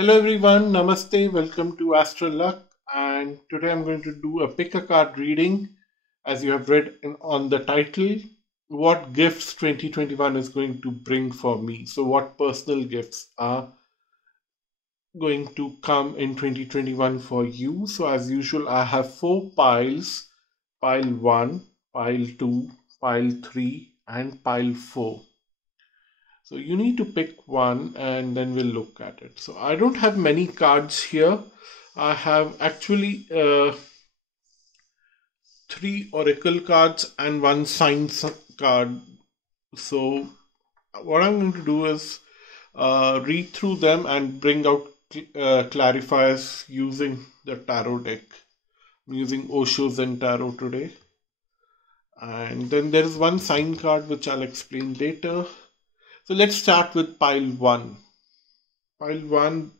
Hello everyone, Namaste, welcome to Astroluck, and today I'm going to do a pick a card reading. As you have read on the title, what gifts 2021 is going to bring for me. So what personal gifts are going to come in 2021 for you. So as usual, I have four piles: pile 1, pile 2, pile 3 and pile 4. So you need to pick one and then we'll look at it. So I don't have many cards here. I have actually three oracle cards and one science card. So what I'm going to do is read through them and bring out clarifiers using the tarot deck. I'm using Osho's and Tarot today. And then there is one sign card which I'll explain later. So let's start with pile 1. Pile 1.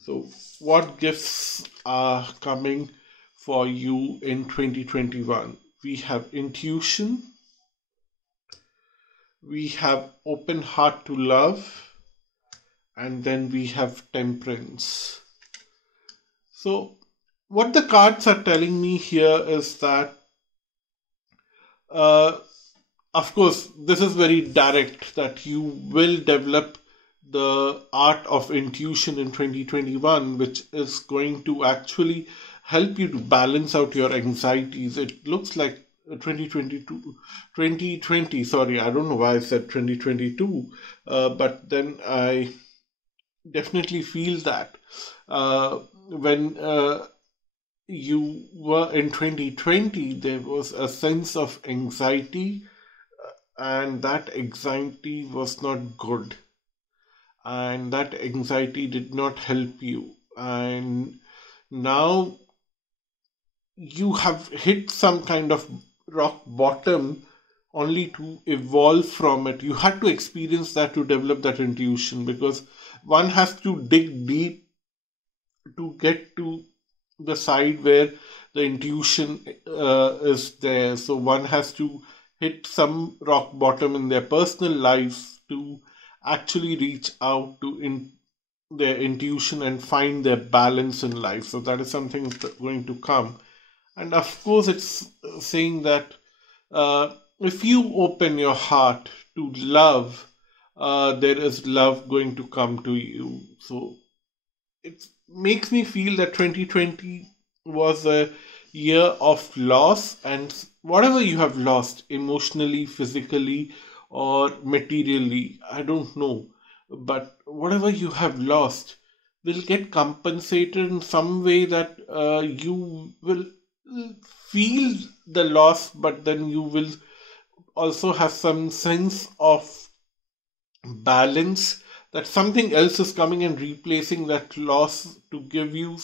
So what gifts are coming for you in 2021? We have intuition. We have open heart to love. And then we have temperance. So what the cards are telling me here is that of course, this is very direct that you will develop the art of intuition in 2021, which is going to actually help you to balance out your anxieties. It looks like 2020, sorry, I don't know why I said 2022, but then I definitely feel that when you were in 2020, there was a sense of anxiety, and that anxiety was not good, and that anxiety did not help you. And now you have hit some kind of rock bottom only to evolve from it. You had to experience that to develop that intuition, because one has to dig deep to get to the side where the intuition is there. So one has to hit some rock bottom in their personal lives to actually reach out to their intuition and find their balance in life. So that is something that's going to come. And of course, it's saying that if you open your heart to love, there is love going to come to you. So it makes me feel that 2020 was a year of loss, and whatever you have lost emotionally, physically, or materially, I don't know, but whatever you have lost will get compensated in some way, that you will feel the loss, but then you will also have some sense of balance, that something else is coming and replacing that loss to give you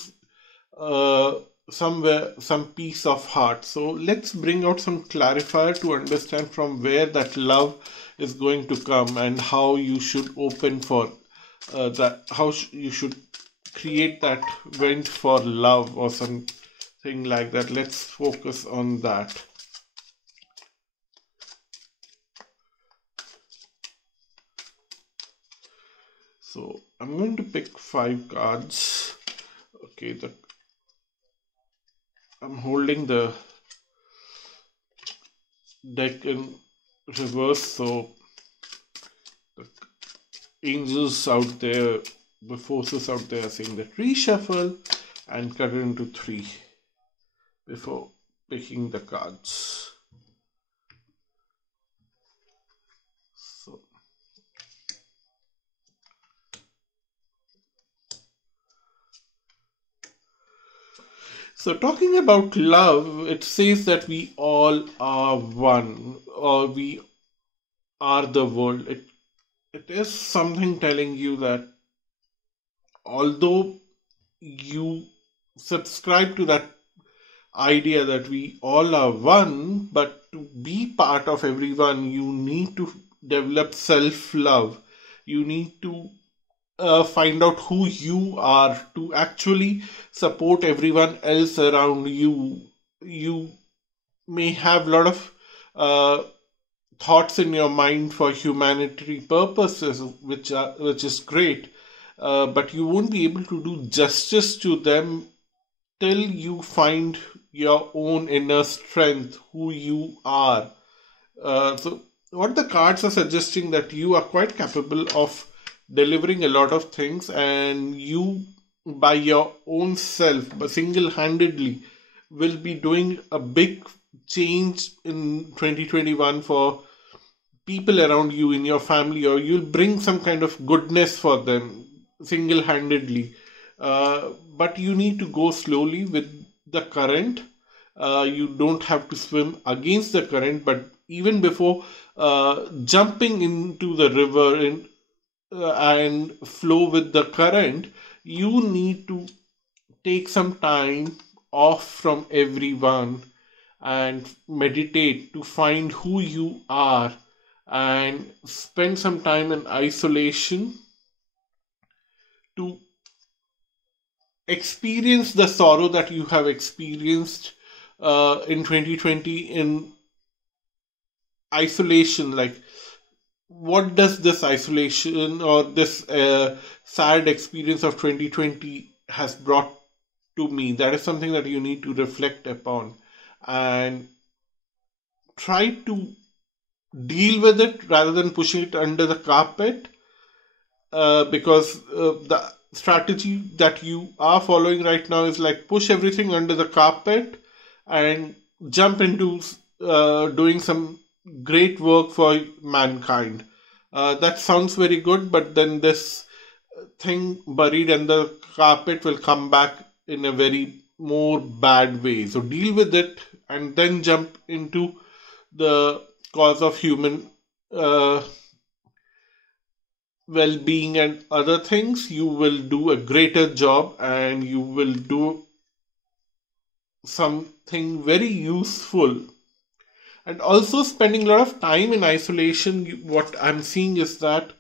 uh, somewhere some peace of heart. So let's bring out some clarifier to understand from where that love is going to come and how you should open for that, how you should create that vent for love or something like that. Let's focus on that. So I'm going to pick 5 cards. Okay, I'm holding the deck in reverse, so the angels out there, the forces out there are saying that reshuffle and cut it into 3 before picking the cards. So talking about love, it says that we all are one, or we are the world. It is something telling you that although you subscribe to that idea that we all are one, but to be part of everyone, you need to develop self-love. You need to find out who you are to actually support everyone else around you. You may have a lot of thoughts in your mind for humanitarian purposes, which is great. but you won't be able to do justice to them till you find your own inner strength, who you are. So, what the cards are suggesting that you are quite capable of delivering a lot of things, and you, by your own self, but single-handedly, will be doing a big change in 2021 for people around you in your family, or you'll bring some kind of goodness for them single-handedly. But you need to go slowly with the current. You don't have to swim against the current, but even before jumping into the river and flow with the current, you need to take some time off from everyone and meditate to find who you are, and spend some time in isolation to experience the sorrow that you have experienced in 2020 in isolation. Like, what does this isolation or this sad experience of 2020 has brought to me? That is something that you need to reflect upon and try to deal with it rather than pushing it under the carpet, because the strategy that you are following right now is like push everything under the carpet and jump into doing some great work for mankind. That sounds very good, but then this thing buried under the carpet will come back in a very more bad way. So deal with it and then jump into the cause of human well-being and other things. You will do a greater job, and you will do something very useful. And also, spending a lot of time in isolation, what I'm seeing is that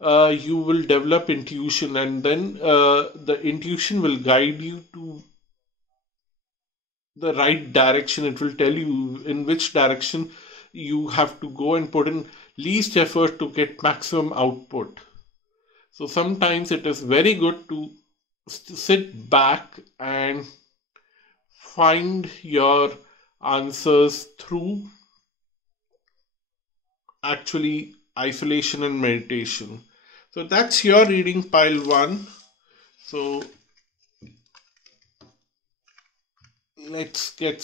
you will develop intuition, and then the intuition will guide you to the right direction. It will tell you in which direction you have to go and put in least effort to get maximum output. So sometimes it is very good to sit back and find your answers through actually isolation and meditation. So that's your reading, pile 1. So let's get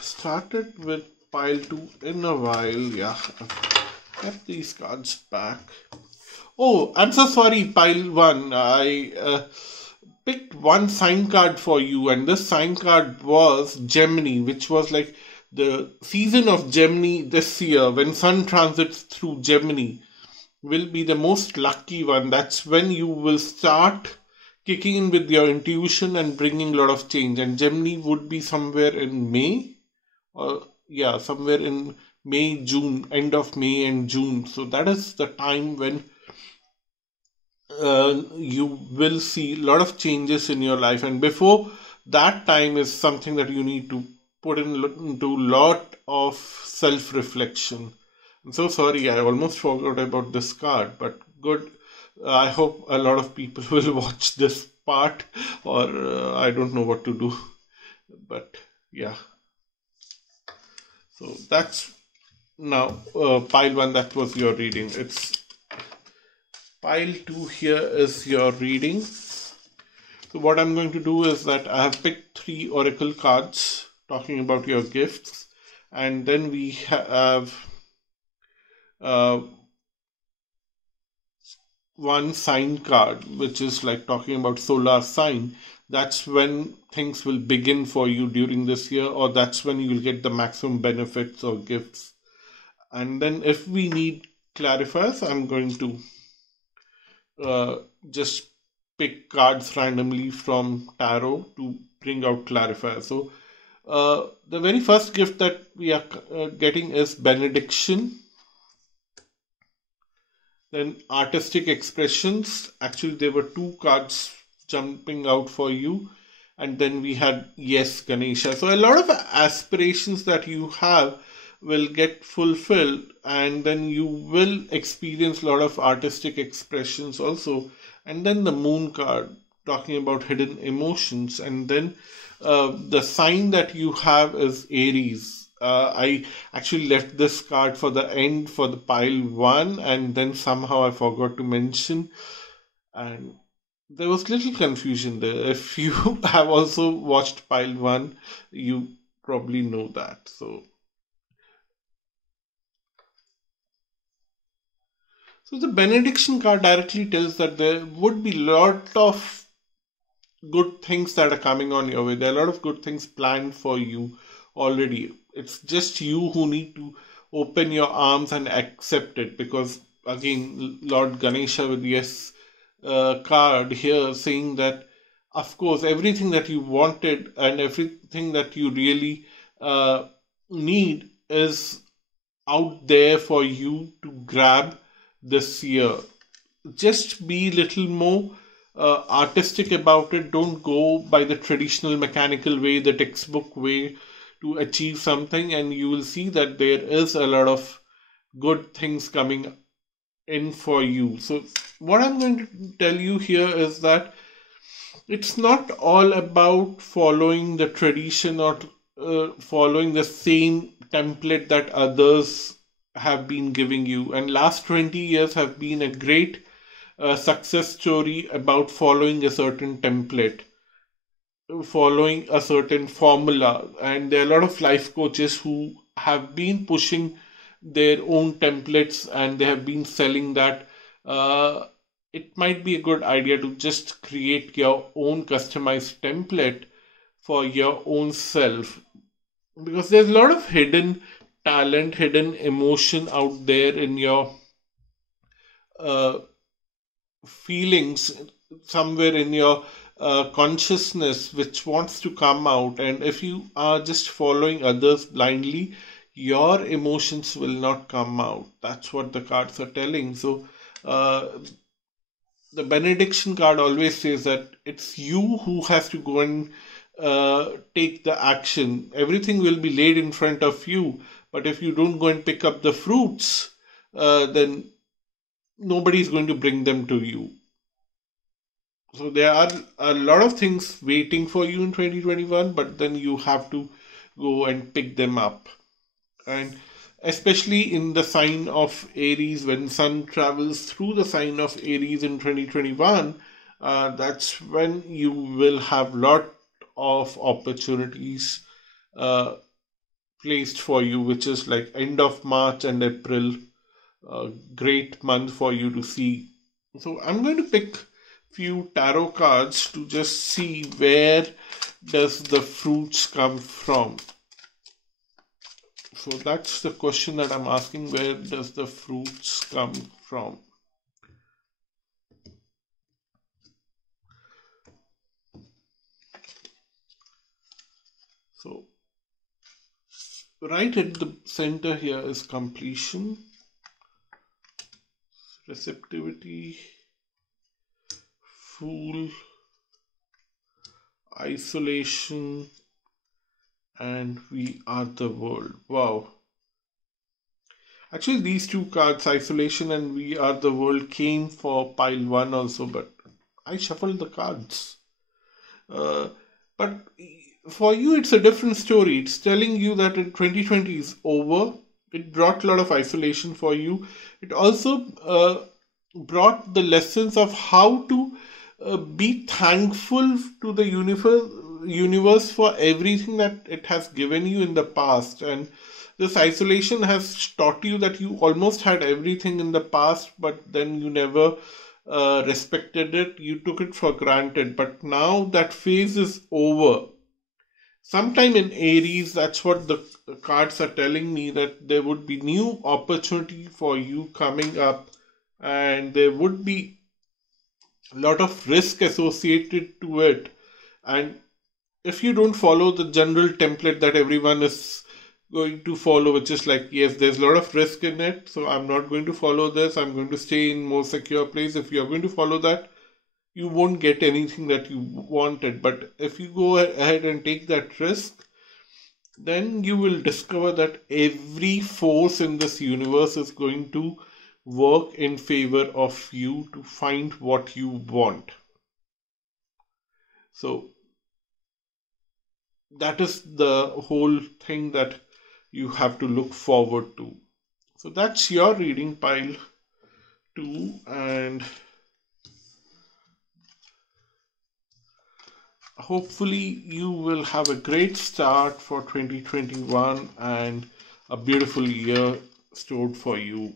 started with pile 2 in a while. Yeah, I've kept these cards back. Oh, I'm so sorry, pile 1. I picked one sign card for you, and this sign card was Gemini, which was like the season of Gemini this year. When Sun transits through Gemini, will be the most lucky one. That's when you will start kicking in with your intuition and bringing a lot of change. And Gemini would be somewhere in May, or yeah, somewhere in May, June, end of May and June. So that is the time when you will see a lot of changes in your life. And before that time is something that you need to put into a lot of self-reflection. I'm so sorry, I almost forgot about this card, but good. I hope a lot of people will watch this part, or I don't know what to do. But yeah. So that's now pile 1, that was your reading. It's pile 2 here is your reading. So what I'm going to do is that I have picked 3 oracle cards talking about your gifts, and then we have one sign card, which is like talking about solar sign. That's when things will begin for you during this year, or that's when you will get the maximum benefits or gifts. And then if we need clarifiers, I'm going to just pick cards randomly from tarot to bring out clarifiers. So the very first gift that we are getting is benediction. Then artistic expressions. Actually, there were 2 cards jumping out for you. And then we had yes, Ganesha. So a lot of aspirations that you have will get fulfilled, and then you will experience a lot of artistic expressions also. And then the moon card talking about hidden emotions, and then the sign that you have is Aries. I actually left this card for the end for the pile one, and then somehow I forgot to mention, and there was little confusion there. If you have also watched pile one, you probably know that. So the benediction card directly tells that there would be lot of good things that are coming on your way. There are a lot of good things planned for you already. It's just you who need to open your arms and accept it, because again, Lord Ganesha with yes card here saying that of course everything that you wanted and everything that you really need is out there for you to grab this year. Just be little more artistic about it. Don't go by the traditional mechanical way, the textbook way to achieve something, and you will see that there is a lot of good things coming in for you. So what I'm going to tell you here is that it's not all about following the tradition or following the same template that others have been giving you. And last 20 years have been a great success story about following a certain template, following a certain formula. And there are a lot of life coaches who have been pushing their own templates and they have been selling that. It might be a good idea to just create your own customized template for your own self, because there's a lot of hidden talent, hidden emotion out there in your uh, feelings, somewhere in your consciousness, which wants to come out. And if you are just following others blindly, your emotions will not come out. That's what the cards are telling. So uh, the benediction card always says that it's you who has to go and take the action. Everything will be laid in front of you, but if you don't go and pick up the fruits, then nobody is going to bring them to you. So there are a lot of things waiting for you in 2021, but then you have to go and pick them up. And especially in the sign of Aries, when Sun travels through the sign of Aries in 2021, that's when you will have lot of opportunities uh, placed for you, which is like end of March and April, a great month for you to see. So I'm going to pick few tarot cards to just see where does the fruits come from. So that's the question that I'm asking, where does the fruits come from? So right at the center here is completion, receptivity, fool, isolation, and we are the world. Wow. Actually, these two cards, isolation and we are the world, came for pile one also, but I shuffled the cards. But for you, it's a different story. It's telling you that in 2020 is over. It brought a lot of isolation for you. It also brought the lessons of how to be thankful to the universe for everything that it has given you in the past. And this isolation has taught you that you almost had everything in the past, but then you never respected it. You took it for granted. But now that phase is over. Sometime in Aries, that's what the cards are telling me, that there would be new opportunity for you coming up, and there would be a lot of risk associated to it. And if you don't follow the general template that everyone is going to follow, which is like, yes, there's a lot of risk in it, so I'm not going to follow this, I'm going to stay in more secure place. If you're going to follow that, you won't get anything that you wanted. But if you go ahead and take that risk, then you will discover that every force in this universe is going to work in favor of you to find what you want. So that is the whole thing that you have to look forward to. So that's your reading, pile 2, and hopefully you will have a great start for 2021 and a beautiful year stored for you.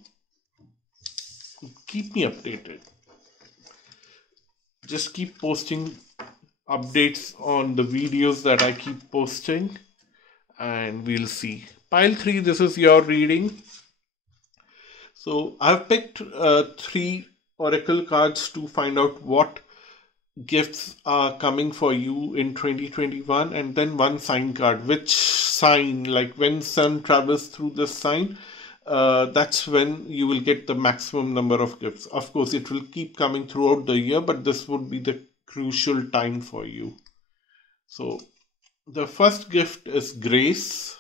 Keep me updated. Just keep posting updates on the videos that I keep posting, and we'll see. Pile 3, this is your reading. So I've picked 3 oracle cards to find out what gifts are coming for you in 2021, and then 1 sign card. Which sign, like when sun travels through this sign, that's when you will get the maximum number of gifts. Of course, it will keep coming throughout the year, but this would be the crucial time for you. So the first gift is grace,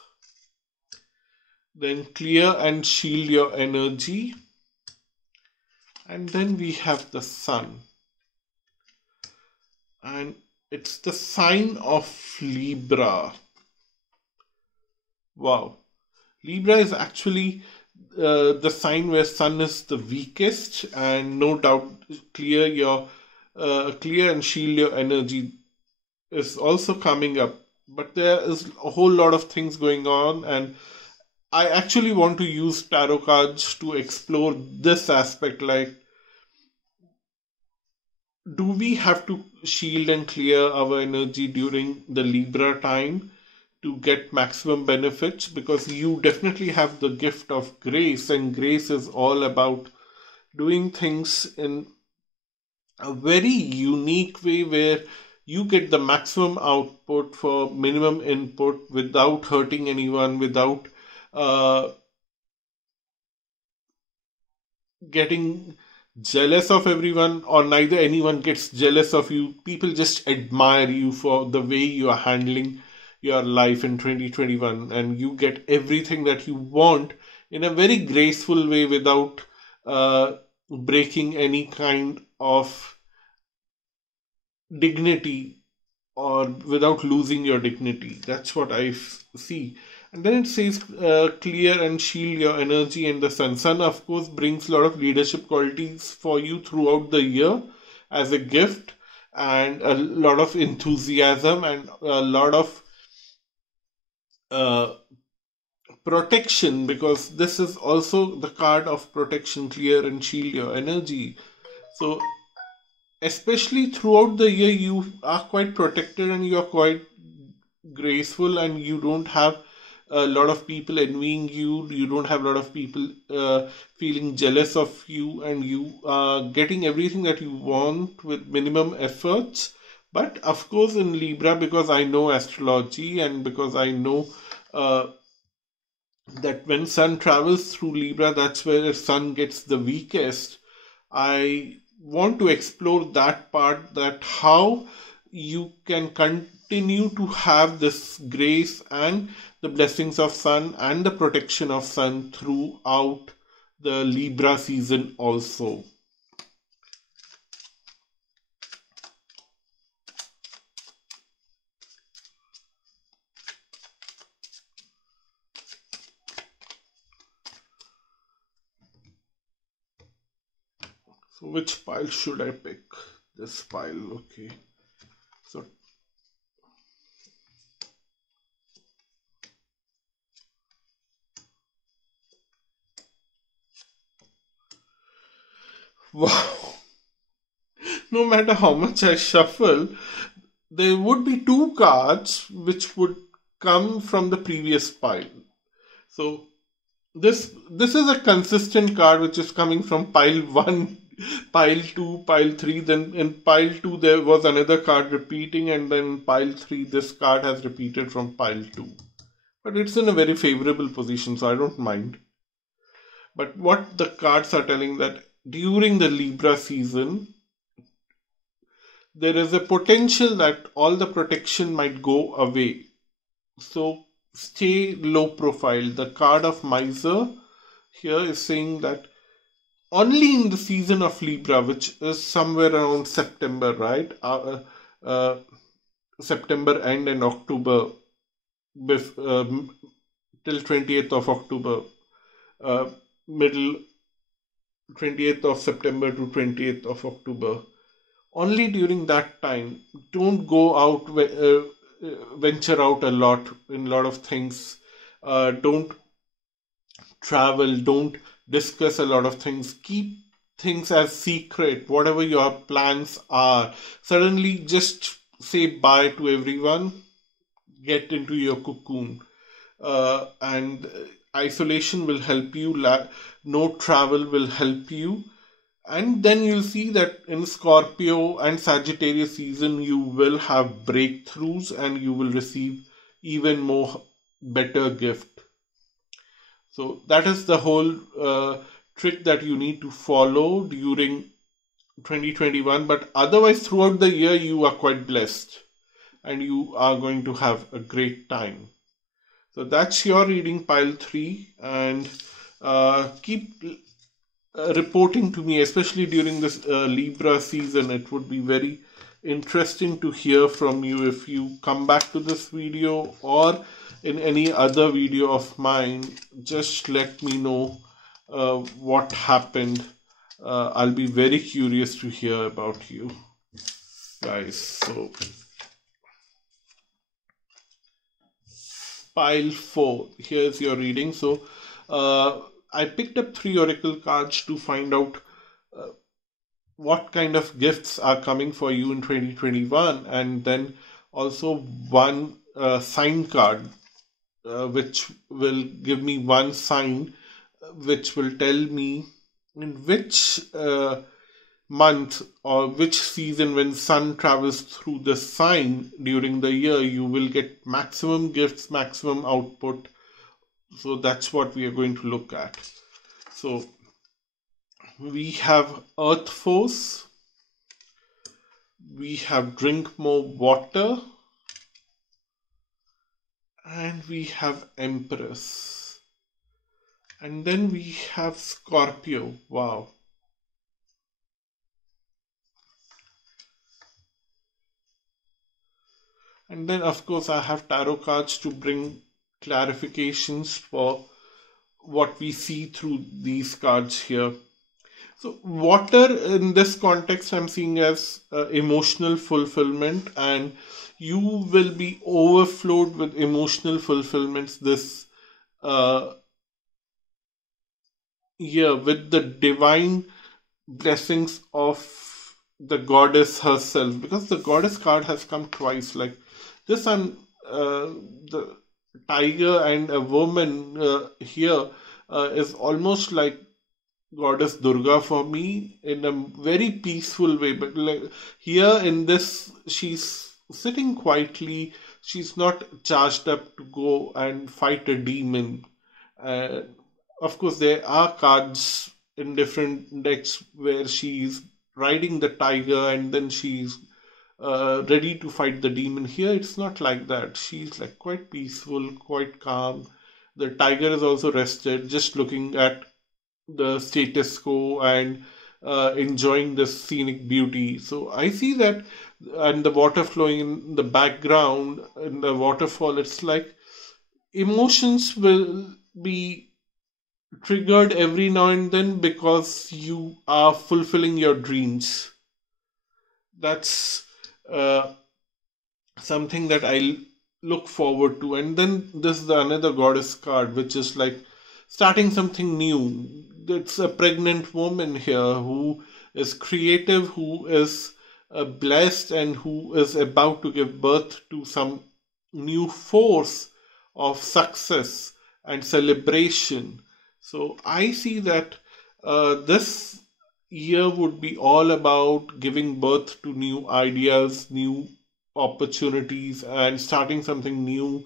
then clear and shield your energy, and then we have the sun, and it's the sign of Libra. Wow, Libra is actually the sign where sun is the weakest, and no doubt clear and shield your energy is also coming up. But there is a whole lot of things going on, and I actually want to use tarot cards to explore this aspect. Like, do we have to shield and clear our energy during the Libra time to get maximum benefits? Because you definitely have the gift of grace, and grace is all about doing things in a very unique way where you get the maximum output for minimum input without hurting anyone, without getting jealous of everyone, or neither anyone gets jealous of you. People just admire you for the way you are handling your life in 2021, and you get everything that you want in a very graceful way without breaking any kind of dignity or without losing your dignity. That's what I see. And then it says clear and shield your energy, and the sun. Sun, of course, brings a lot of leadership qualities for you throughout the year as a gift, and a lot of enthusiasm and a lot of protection, because this is also the card of protection, clear and shield your energy. So especially throughout the year, you are quite protected and you are quite graceful, and you don't have a lot of people envying you. You don't have a lot of people feeling jealous of you, and you are getting everything that you want with minimum efforts. But of course, in Libra, because I know astrology, and because I know that when sun travels through Libra, that's where the sun gets the weakest. I want to explore that part, that how you can continue to have this grace and the blessings of sun and the protection of sun throughout the Libra season also. So which pile should I pick? This pile, okay. So wow, no matter how much I shuffle, there would be 2 cards which would come from the previous pile. So this is a consistent card which is coming from pile 1, pile 2, pile 3. Then in pile 2 there was another card repeating, and then pile 3 this card has repeated from pile 2. But it's in a very favorable position, so I don't mind. But what the cards are telling, that during the Libra season, there is a potential that all the protection might go away. So stay low profile. The card of miser here is saying that only in the season of Libra, which is somewhere around September, right? Uh, September end and October, till 20th of October, uh, middle 20th of September to 20th of October. Only during that time, don't go out, venture out a lot in a lot of things. Don't travel, don't discuss a lot of things. Keep things as secret, whatever your plans are. Suddenly, just say bye to everyone, get into your cocoon. And isolation will help you, no travel will help you. And then you'll see that in Scorpio and Sagittarius season, you will have breakthroughs and you will receive even more better gift. So that is the whole trick that you need to follow during 2021. But otherwise, throughout the year, you are quite blessed and you are going to have a great time. So that's your reading, pile 3, and keep reporting to me, especially during this Libra season. It would be very interesting to hear from you if you come back to this video or in any other video of mine. Just let me know what happened. I'll be very curious to hear about you guys. So pile 4, here's your reading. So I picked up 3 oracle cards to find out what kind of gifts are coming for you in 2021, and then also one sign card which will give me one sign which will tell me in which month or which season, when sun travels through the sign during the year, you will get maximum gifts, maximum output. So that's what we are going to look at. So we have Earth Force, we have Drink More Water, and we have Empress. And then we have Scorpio. Wow. And then, of course, I have tarot cards to bring clarifications for what we see through these cards here. So water in this context I'm seeing as emotional fulfillment, and you will be overflowed with emotional fulfillments this year with the divine blessings of the goddess herself, because the goddess card has come twice. Like this, and the tiger and a woman here is almost like goddess Durga for me in a very peaceful way. But like here in this, she's sitting quietly. She's not charged up to go and fight a demon. Of course, there are cards in different decks where she's riding the tiger and then she's ready to fight the demon. Here, it's not like that. She's like quite peaceful, quite calm. The tiger is also rested, just looking at the status quo and enjoying the scenic beauty. So I see that, and the water flowing in the background in the waterfall. It's like emotions will be triggered every now and then because you are fulfilling your dreams. That's something that I look forward to. And then this is another goddess card, which is like starting something new. It's a pregnant woman here who is creative, who is blessed, and who is about to give birth to some new force of success and celebration. So I see that this year would be all about giving birth to new ideas, new opportunities, and starting something new,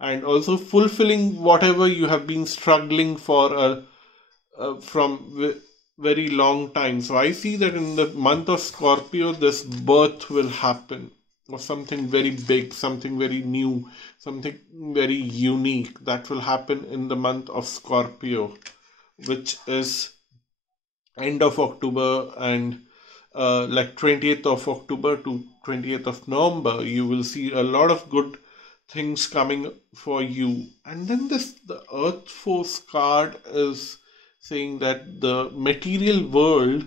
and also fulfilling whatever you have been struggling for from very long time. So I see that in the month of Scorpio, this birth will happen. of something very big, something very new, something very unique that will happen in the month of Scorpio, which is end of October, and like 20th of October to 20th of November, you will see a lot of good things coming for you. And then the Earth Force card is saying that the material world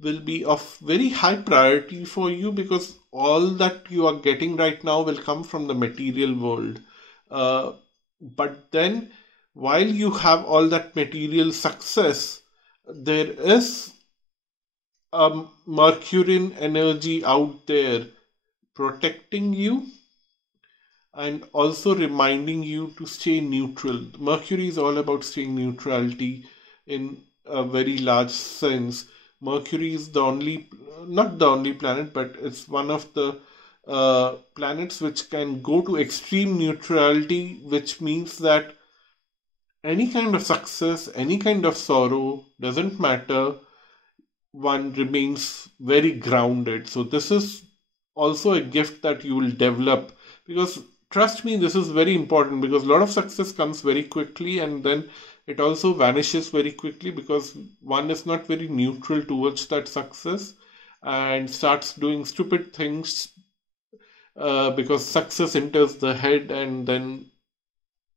will be of very high priority for you, because all that you are getting right now will come from the material world. But then, while you have all that material success, there is a Mercurian energy out there protecting you and also reminding you to stay neutral. Mercury is all about staying neutrality in a very large sense. Mercury is not the only planet, but it's one of the planets which can go to extreme neutrality, which means that any kind of success, any kind of sorrow, doesn't matter, one remains very grounded. So this is also a gift that you will develop, because trust me, this is very important, because a lot of success comes very quickly and then it also vanishes very quickly, because one is not very neutral towards that success and starts doing stupid things, because success enters the head and then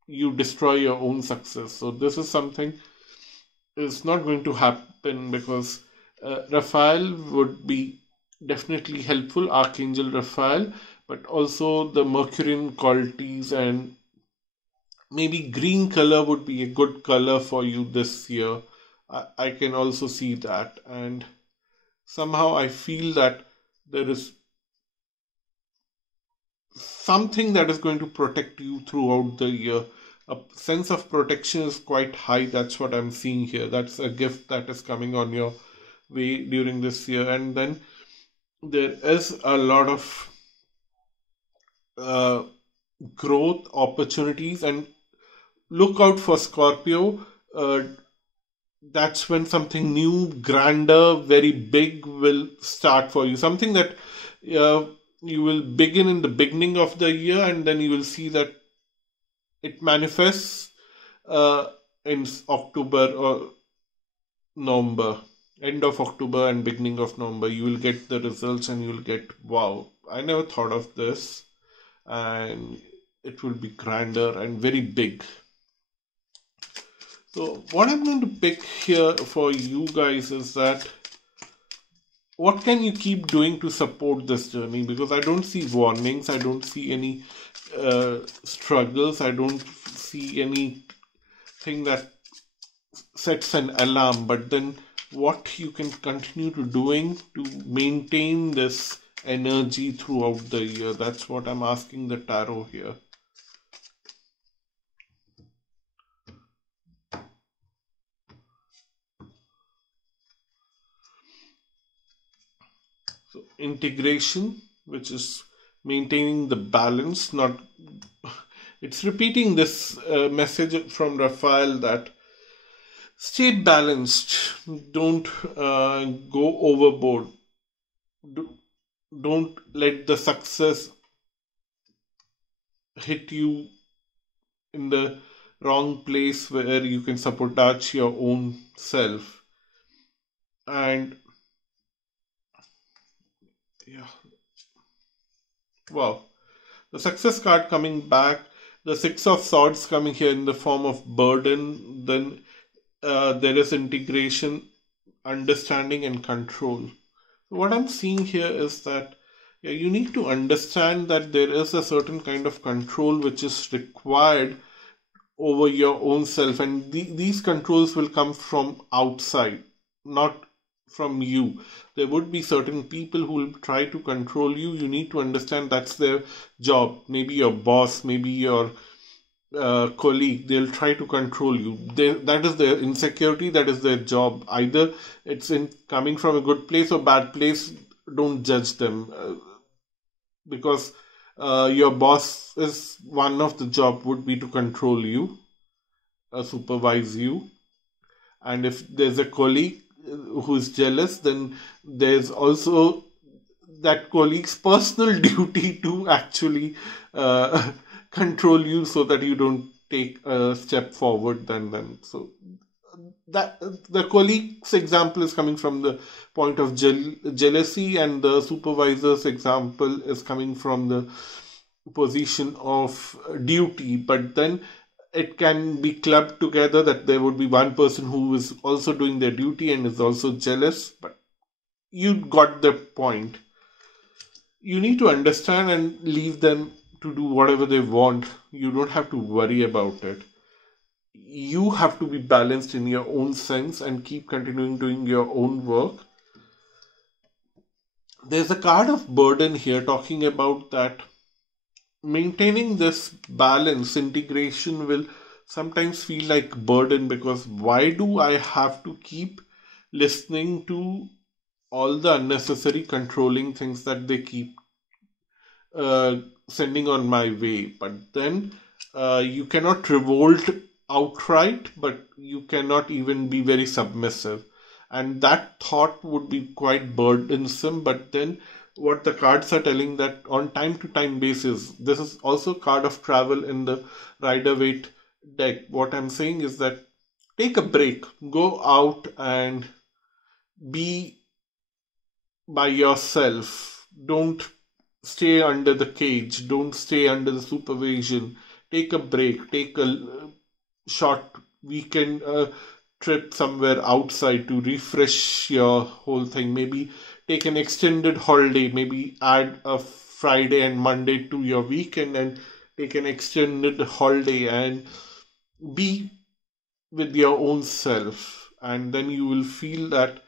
you destroy your own success. So this is something is not going to happen, because Raphael would be definitely helpful, Archangel Raphael, but also the Mercurian qualities, and maybe green color would be a good color for you this year. I can also see that, and somehow I feel that there is something that is going to protect you throughout the year. A sense of protection is quite high. That's what I'm seeing here. That's a gift that is coming on your way during this year. And then there is a lot of uh, growth opportunities, and look out for Scorpio. That's when something new, grander, very big will start for you. Something that you will begin in the beginning of the year, and then you will see that it manifests uh, in October or November, end of October and beginning of November. You will get the results and you will get, wow, I never thought of this, and it will be grander and very big. So, what I'm going to pick here for you guys is that what can you keep doing to support this journey? Because I don't see warnings, I don't see any struggles, I don't see anything that sets an alarm. But then, what you can continue to doing to maintain this energy throughout the year? That's what I'm asking the tarot here. So integration, which is maintaining the balance, not it's repeating this message from Raphael that stay balanced, don't go overboard, don't let the success hit you in the wrong place where you can sabotage your own self. And yeah, wow, the success card coming back, the Six of Swords coming here in the form of burden, then there is integration, understanding, and control. What I'm seeing here is that you need to understand that there is a certain kind of control which is required over your own self, and these controls will come from outside, not from you. There would be certain people who will try to control you. You need to understand that's their job. Maybe your boss, maybe your colleague, they'll try to control you. That is their insecurity, that is their job. Either it's in coming from a good place or bad place, don't judge them. Because your boss is one of the job would be to control you, supervise you. And if there's a colleague who is jealous, then there's also that colleague's personal duty to actually control you so that you don't take a step forward than them. So that the colleague's example is coming from the point of jealousy, and the supervisor's example is coming from the position of duty. But then it can be clubbed together that there would be one person who is also doing their duty and is also jealous. But you got the point. You need to understand and leave them to do whatever they want. You don't have to worry about it. You have to be balanced in your own sense and keep continuing doing your own work. There's a card of burden here talking about that maintaining this balance, integration will sometimes feel like burden, because why do I have to keep listening to all the unnecessary controlling things that they keep uh, sending on my way? But then you cannot revolt outright, but you cannot even be very submissive. And that thought would be quite burdensome. But then what the cards are telling, that on time to time basis, this is also card of travel in the Rider Waite deck. What I'm saying is that take a break, go out and be by yourself. Don't stay under the cage, don't stay under the supervision. Take a break, take a short weekend trip somewhere outside to refresh your whole thing. Maybe take an extended holiday, maybe add a Friday and Monday to your weekend and take an extended holiday and be with your own self. And then you will feel that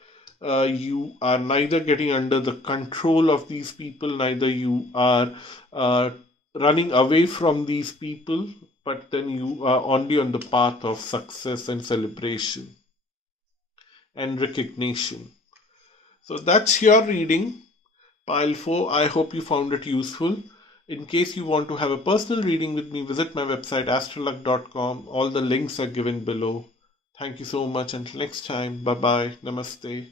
you are neither getting under the control of these people, neither you are uh, running away from these people, but then you are only on the path of success and celebration and recognition. So that's your reading, Pile 4. I hope you found it useful. In case you want to have a personal reading with me, visit my website astrolog.com. All the links are given below. Thank you so much. Until next time. Bye bye. Namaste.